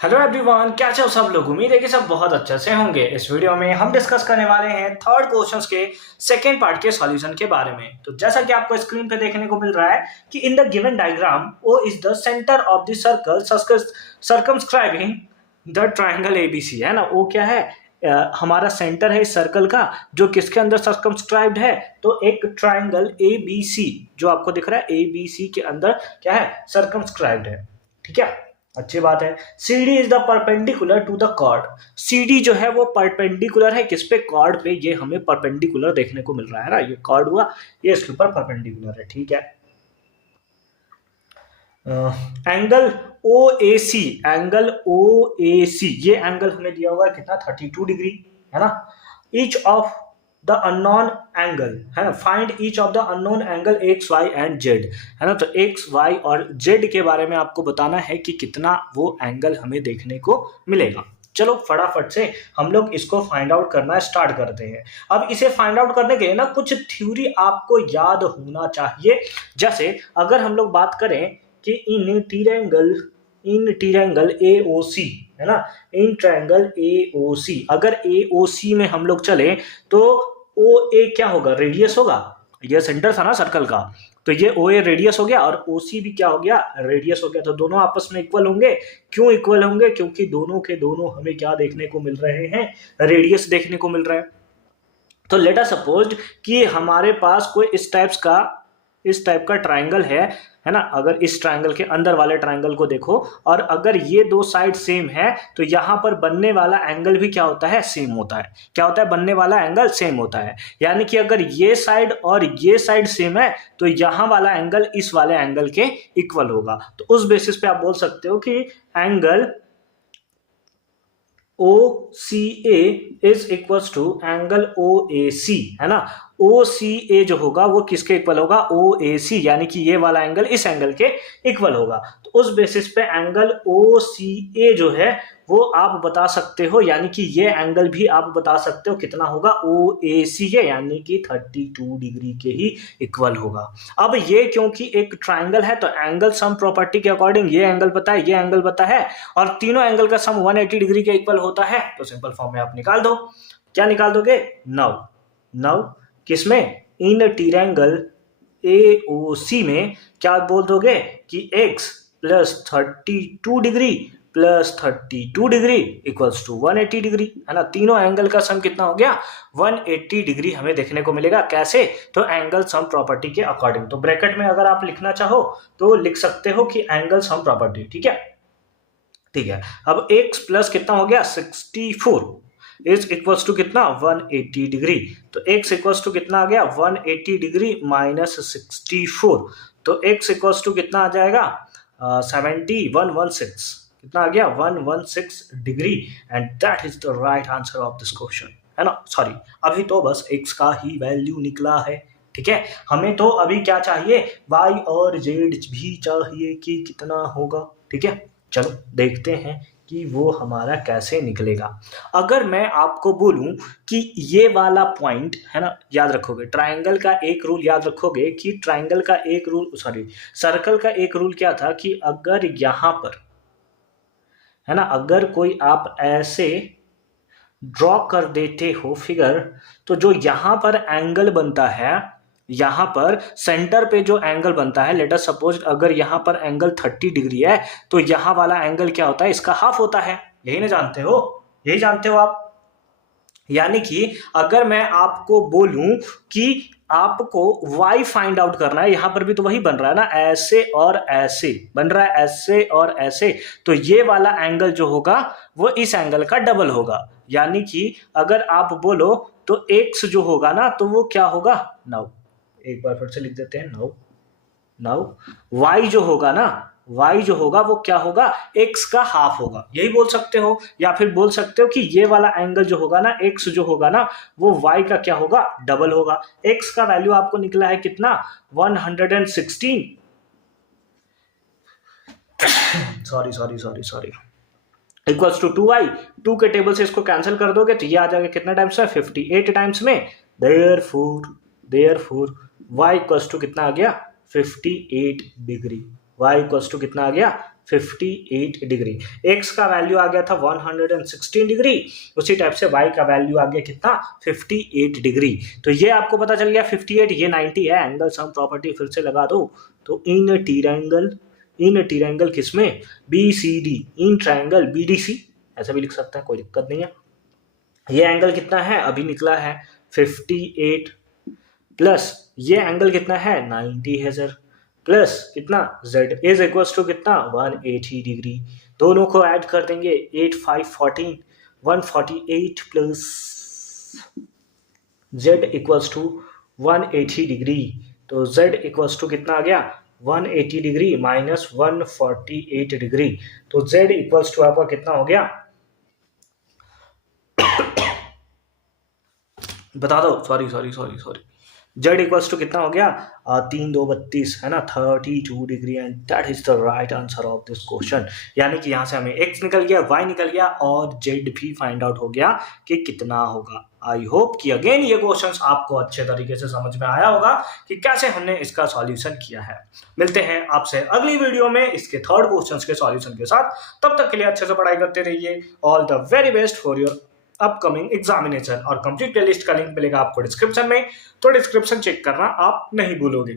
Hello everyone, कैसे हो सब लोग। उम्मीद है कि सब बहुत अच्छे से होंगे। इस वीडियो में हम डिस्कस करने वाले हैं थर्ड क्वेश्चन के सेकंड पार्ट के सॉल्यूशन के बारे में। तो जैसा कि आपको स्क्रीन पे देखने को मिल रहा है कि in the given diagram O is the centre of the circle circumscribing the triangle ABC. है ना, वो क्या है, हमारा सेंटर है इस सर्कल का जो किसके अंदर सर्कमस्क्राइब्ड है, तो एक ट्राइंगल एबीसी जो आपको दिख रहा है एबीसी के अंदर क्या है, सर्कमस्क्राइब्ड है। ठीक है, अच्छी बात है। CD is the perpendicular to the chord. CD जो है वो परपेंडिकुलर है किस पे, कॉर्ड पे। ये हमें परपेंडिकुलर देखने को मिल रहा है ना, ये कॉर्ड हुआ, ये इसके ऊपर परपेंडिकुलर है। ठीक है, एंगल OAC, एंगल OAC, ये एंगल हमें दिया हुआ है कितना, 32 डिग्री, है ना। Each of the unknown angle, है ना, find each of the unknown angle x y and z, है ना। तो एक्स वाई और जेड के बारे में आपको बताना है कि कितना वो एंगल हमें देखने को मिलेगा। चलो फटाफट से हम लोग इसको फाइंड आउट करना स्टार्ट करते हैं। अब इसे फाइंड आउट करने के लिए ना कुछ थ्योरी आपको याद होना चाहिए। जैसे अगर हम लोग बात करें कि इन ट्रायंगल AOC, है ना, इन ट्रायंगल AOC, अगर AOC में हम लोग चले तो OA क्या होगा, रेडियस होगा। ये सेंटर था ना सर्कल का, तो ये OA रेडियस हो गया और OC भी क्या हो गया, रेडियस हो गया। तो दोनों आपस में इक्वल होंगे। क्यों इक्वल होंगे, क्योंकि दोनों के दोनों हमें क्या देखने को मिल रहे हैं, रेडियस देखने को मिल रहा है। तो लेट अस सपोज कि हमारे पास कोई इस टाइप का ट्राइंगल है ना। अगर इस ट्राइंगल के अंदर वाले ट्राइंगल को देखो और अगर ये दो साइड सेम है तो यहां पर बनने वाला एंगल भी क्या होता है, सेम होता है। क्या होता है, बनने वाला एंगल सेम होता है। यानी कि अगर ये साइड और ये साइड सेम है तो यहां वाला एंगल इस वाले एंगल के इक्वल होगा। तो उस बेसिस पे आप बोल सकते हो कि angle OCA is equals to angle OAC, है ना। OCA जो होगा वो किसके इक्वल होगा, OAC, यानी कि ये वाला एंगल इस एंगल के इक्वल होगा। तो उस बेसिस पे एंगल OCA जो है वो आप बता सकते हो, यानी कि ये एंगल भी आप बता सकते हो कितना होगा, OAC है, यानी कि 32 डिग्री के ही इक्वल होगा। अब ये क्योंकि एक ट्राइंगल है तो एंगल सम प्रॉपर्टी के अकॉर्डिंग ये एंगल पता है, ये एंगल पता है और तीनों एंगल का सम 180 डिग्री के इक्वल होता है। तो सिंपल फॉर्म में आप निकाल दो। क्या निकाल दोगे, नव किसमें, इन ट्रायंगल AOC में क्या बोल दोगे कि x plus 32 degree plus 32 degree equals to 180 degree, है ना। तीनों एंगल का सम कितना हो गया, 180 डिग्री हमें देखने को मिलेगा। कैसे, तो एंगल सम प्रॉपर्टी के अकॉर्डिंग। तो ब्रैकेट में अगर आप लिखना चाहो तो लिख सकते हो कि एंगल सम प्रॉपर्टी। ठीक है, ठीक है। अब x प्लस कितना हो गया, 64 इज इक्वल्स टू कितना, 180 डिग्री। तो x इक्वल्स टू कितना आ गया, 180 डिग्री माइनस 64। तो x इक्वल्स टू कितना आ जाएगा, 116, कितना आ गया, 116 degree. And that is the right answer of this question, है ना। सॉरी, अभी तो बस x का ही वैल्यू निकला है। ठीक है, हमें तो अभी क्या चाहिए, y और z भी चाहिए कि कितना होगा। ठीक है, चलो देखते हैं कि वो हमारा कैसे निकलेगा। अगर मैं आपको बोलूं कि ये वाला पॉइंट, है ना, याद रखोगे ट्राइंगल का एक रूल, याद रखोगे कि ट्राइंगल का एक रूल, सॉरी सर्कल का एक रूल क्या था कि अगर यहां पर, है ना, अगर कोई आप ऐसे ड्रॉ कर देते हो फिगर, तो जो यहां पर एंगल बनता है, यहां पर सेंटर पे जो एंगल बनता है, लेट अस सपोज अगर यहां पर एंगल 30 डिग्री है तो यहां वाला एंगल क्या होता है, इसका हाफ होता है। यही ना जानते हो, यही जानते हो आप। यानी कि अगर मैं आपको बोलूं कि आपको y फाइंड आउट करना है, यहां पर भी तो वही बन रहा है ना, ऐसे और ऐसे बन रहा है, ऐसे और ऐसे, तो ये वाला एंगल जो होगा वो इस एंगल का डबल होगा। यानी कि अगर आप बोलो तो x जो होगा ना तो वो क्या होगा, नाउ एक बार फिर से लिख देते हैं, नाउ y जो होगा ना, y जो होगा वो क्या होगा, x का हाफ होगा। यही बोल सकते हो, या फिर बोल सकते हो कि ये वाला एंगल जो होगा ना, x जो होगा ना वो y का क्या होगा, डबल होगा। x का वैल्यू आपको निकला है कितना, 116, सॉरी इक्वल्स टू 2y। 2 के टेबल से इसको कैंसिल कर दोगे तो ये आ जाएगा कितना टाइम्स में, 58 टाइम्स में। देयरफॉर y इक्वल्स टू कितना आ गया, 58 डिग्री। y इक्वल्स टू कितना आ गया, 58 डिग्री। x का वैल्यू आ गया था 116 डिग्री, उसी टाइप से y का वैल्यू आ गया कितना 58 डिग्री। तो ये आपको पता चल गया 58, ये 90 है। एंगल सम प्रॉपर्टी फिर से लगा दो, तो इन ट्रायंगल किसमें, BCD, इन ट्रायंगल BDC, ऐसा भी लिख सकते हैं, कोई दिक्कत नहीं है। ये एंगल कितना है, अभी निकला है 58, प्लस ये एंगल कितना है 90 है सर, प्लस कितना z इज इक्वल टू कितना 180 डिग्री। दोनों को ऐड कर देंगे 8 5 14 148 plus z equals to 180 degree. तो z इक्वल्स टू कितना आ गया 180 डिग्री माइनस 148 डिग्री। तो z इक्वल्स टू आपका कितना हो गया, बता दो, सॉरी, z इक्वल्स टू कितना हो गया 3 2 32 है ना, 32 degree. And that is the right answer of this question. यानी कि यहाँ से हमें x निकल गया, y निकल गया और z भी फाइंड आउट हो गया कि कितना होगा। आई होप कि अगेन ये क्वेश्चंस आपको अच्छे तरीके से समझ में आया होगा कि कैसे हमने इसका सॉल्यूशन किया है। मिलते हैं आपसे अगली वीडियो में इसके थर्ड क्वेश्चंस के सॉल्यूशन के साथ। तब तक के लिए अच्छे से पढ़ाई करते रहिए। All the very best for your upcoming examination. और कंप्लीट प्लेलिस्ट का लिंक मिलेगा आपको डिस्क्रिप्शन में, तो डिस्क्रिप्शन चेक करना आप नहीं भूलोगे।